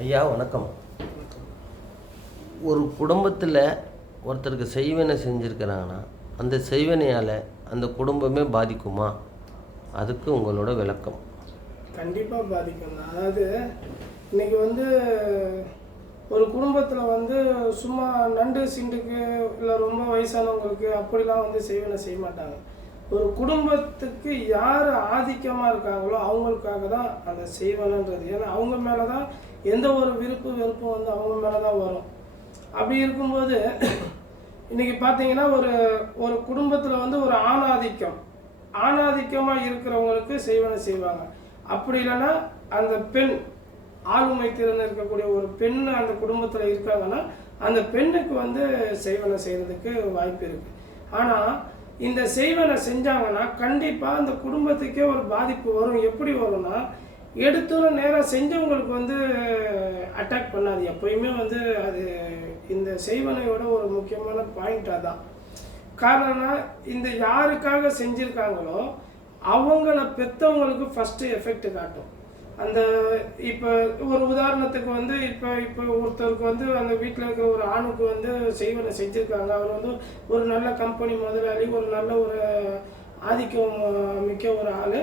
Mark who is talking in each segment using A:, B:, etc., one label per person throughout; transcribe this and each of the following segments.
A: ஐயா வணக்கம். ஒரு குடும்பத்தில் ஒருத்தருக்கு செய்வினை செஞ்சுருக்கிறாங்கன்னா அந்த செய்வினையால் அந்த குடும்பமே பாதிக்குமா? அதுக்கு உங்களோட விளக்கம்.
B: கண்டிப்பாக பாதிக்கும். அதாவது இன்னைக்கு வந்து ஒரு குடும்பத்தில் வந்து சும்மா நண்டு சிண்டுக்கு இல்லை ரொம்ப வயசானவங்களுக்கு அப்படிலாம் வந்து செய்வனை செய்ய மாட்டாங்க. ஒரு குடும்பத்துக்கு யார் ஆதிக்கமாக இருக்காங்களோ அவங்களுக்காக தான் அந்த செய்வனன்றது. ஏன்னா அவங்க மேலே தான் எந்த ஒரு விருப்பு வெறுப்பும் வந்து அவங்க மேலே தான் வரும். அப்படி இருக்கும்போது இன்னைக்கு பார்த்தீங்கன்னா ஒரு ஒரு குடும்பத்தில் வந்து ஒரு ஆணாதிக்கம். ஆணாதிக்கமாக இருக்கிறவங்களுக்கு செய்வனை செய்வாங்க. அப்படி இல்லைன்னா அந்த பெண் ஆளுமை திறன் இருக்கக்கூடிய ஒரு பெண் அந்த குடும்பத்தில் இருக்காங்கன்னா அந்த பெண்ணுக்கு வந்து செய்வனை செய்கிறதுக்கு வாய்ப்பு இருக்குது ஆனால் இந்த செய்வனை செஞ்சாங்கன்னா கண்டிப்பாக அந்த குடும்பத்துக்கே ஒரு பாதிப்பு வரும். எப்படி வரும்னா எடுத்தோன்னு நேராக செஞ்சவங்களுக்கு வந்து அட்டாக் பண்ணாது. எப்பயுமே வந்து அது இந்த செய்வனையோட ஒரு முக்கியமான பாயிண்ட் அதான். காரணம்னா இந்த யாருக்காக செஞ்சுருக்காங்களோ அவங்கள பெற்றவங்களுக்கு ஃபஸ்ட்டு எஃபெக்ட் காட்டும். அந்த இப்போ ஒரு உதாரணத்துக்கு வந்து இப்போ இப்போ ஒருத்தருக்கு வந்து அந்த வீட்டில் இருக்கிற ஒரு ஆணுக்கு வந்து செய்வனை செஞ்சுருக்காங்க. அவர் வந்து ஒரு நல்ல கம்பெனி முதலாளி ஒரு நல்ல ஒரு ஆதிக்கம் மிக்க ஒரு ஆள்.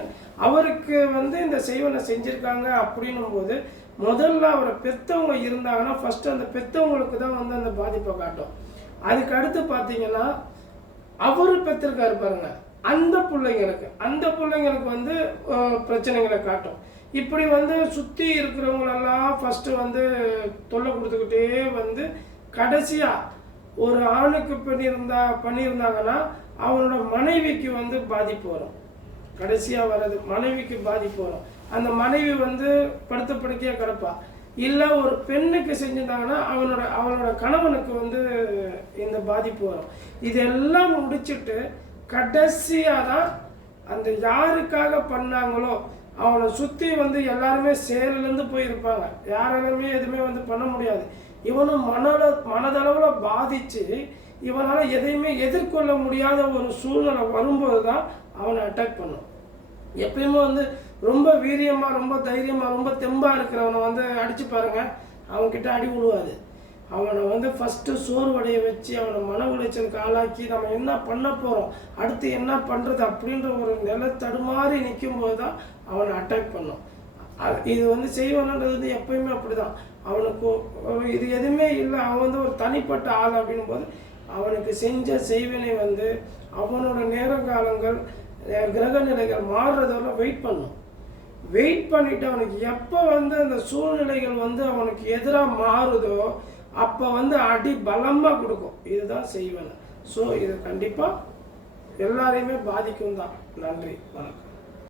B: அவருக்கு வந்து இந்த செய்வனை செஞ்சுருக்காங்க அப்படின்னும் போது முதல்ல அவரை பெற்றவங்க இருந்தாங்கன்னா ஃபஸ்ட்டு அந்த பெற்றவங்களுக்கு தான் வந்து அந்த பாதிப்பை காட்டும். அதுக்கு அடுத்து பார்த்தீங்கன்னா அவர் பெற்றிருக்காரு பாருங்க. அந்த பிள்ளைங்களுக்கு அந்த பிள்ளைங்களுக்கு வந்து பிரச்சனைகளை காட்டும். இப்படி வந்து சுற்றி இருக்கிறவங்களெல்லாம் ஃபஸ்ட்டு வந்து தொல்லை கொடுத்துக்கிட்டே வந்து கடைசியாக ஒரு ஆணுக்கு பண்ணியிருந்தா பண்ணியிருந்தாங்கன்னா அவனோட மனைவிக்கு வந்து பாதிப்பு வரும். கடைசியாக வர்றது மனைவிக்கு பாதிப்பு வரும். அந்த மனைவி வந்து படுத்த படுக்கையாக கிடப்பா. இல்லை ஒரு பெண்ணுக்கு செஞ்சிருந்தாங்கன்னா அவனோட அவனோட கணவனுக்கு வந்து இந்த பாதிப்பு வரும். இதெல்லாம் முடிச்சுட்டு கடைசியாக தான் அந்த யாருக்காக பண்ணாங்களோ அவனை சுற்றி வந்து எல்லாருமே சேரிலேருந்து போயிருப்பாங்க. யாராலுமே எதுவுமே வந்து பண்ண முடியாது. இவனும் மனத மனதளவில் பாதித்து இவனால் எதையுமே எதிர்கொள்ள முடியாத ஒரு சூழ்நிலை வரும்போது தான் அவனை அட்டாக் பண்ணும். எப்பயுமே வந்து ரொம்ப வீரியமாக ரொம்ப தைரியமாக ரொம்ப தெம்பாக இருக்கிறவனை வந்து அடித்து பாருங்க அவன்கிட்ட அடி விழுவாது அவனை வந்து ஃபஸ்ட்டு சோர்வடைய வச்சு அவனை மன உளைச்சலுக்கு ஆளாக்கி நம்ம என்ன பண்ண போகிறோம் அடுத்து என்ன பண்ணுறது அப்படின்ற ஒரு நில தடுமாறி நிற்கும் போது தான் அவனை அட்டாக் பண்ணும். அது- இது வந்து செய்வனன்றது வந்து எப்பயுமே அப்படிதான். அவனுக்கு இது எதுவுமே இல்லை. அவன் வந்து ஒரு தனிப்பட்ட ஆள் அப்படின்னும் போது அவனுக்கு செஞ்ச செய்வினை வந்து அவனோட நேரங்காலங்கள் காலங்கள் கிரக நிலைகள் மாறுறதோட வெயிட் பண்ணும். வெயிட் பண்ணிவிட்டு அவனுக்கு எப்போ வந்து அந்த சூழ்நிலைகள் வந்து அவனுக்கு எதிராக மாறுதோ அப்போ வந்து அடி பலமாக கொடுக்கும். இதுதான் செய்வேன். ஸோ இது கண்டிப்பாக எல்லாரையுமே பாதிக்கும் தான். நன்றி. வணக்கம்.